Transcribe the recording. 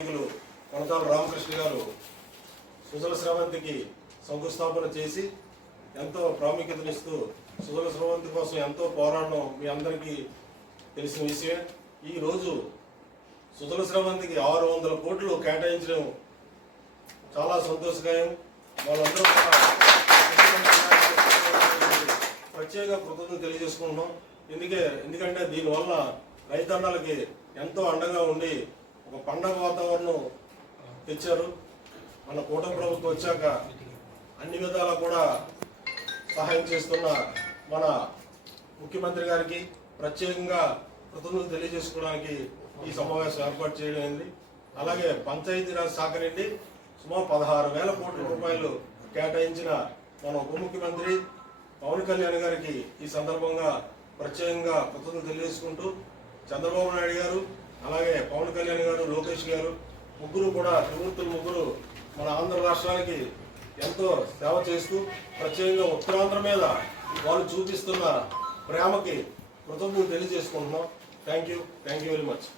నాయకులు కొనతాల రామకృష్ణ గారు సుజల స్రవంతికి శంకుస్థాపన చేసి ఎంతో ప్రాముఖ్యతనిస్తూ సుజల స్రవంతి కోసం ఎంతో పోరాడడం మీ అందరికీ తెలిసిన విషయమే. ఈ రోజు సుజల స్రవంతికి ఆరు వందల కోట్లు కేటాయించడం చాలా సంతోషకరం వాళ్ళందరూ ప్రత్యేక కృతజ్ఞత తెలియజేసుకుంటున్నాం. ఎందుకే? ఎందుకంటే దీనివల్ల రైతన్నలకి ఎంతో అండగా ఉండి ఒక పండగ వాతావరణం తెచ్చారు. మన కూటమి ప్రభుత్వం వచ్చాక అన్ని విధాలా కూడా సహాయం చేస్తున్న మన ముఖ్యమంత్రి గారికి ప్రత్యేకంగా కృతజ్ఞతలు తెలియజేసుకోవడానికి ఈ సమావేశం ఏర్పాటు చేయడం అలాగే పంచాయతీరాజ్ శాఖ నుండి సుమారు పదహారు వేల కోట్ల రూపాయలు కేటాయించిన మన ఉప ముఖ్యమంత్రి పవన్ కళ్యాణ్ గారికి ఈ సందర్భంగా ప్రత్యేకంగా కృతజ్ఞతలు తెలియజేసుకుంటూ చంద్రబాబు నాయుడు గారు అలాగే గారు ముగ్గురు కూడా త్రిమూర్తులు ముగ్గురు మన ఆంధ్ర రాష్ట్రానికి ఎంతో సేవ చేస్తూ ప్రత్యేకంగా ఉత్తరాంధ్ర మీద వాళ్ళు చూపిస్తున్న ప్రేమకి కృతజ్ఞతలు తెలియజేసుకుంటున్నాం. Thank you thank you very much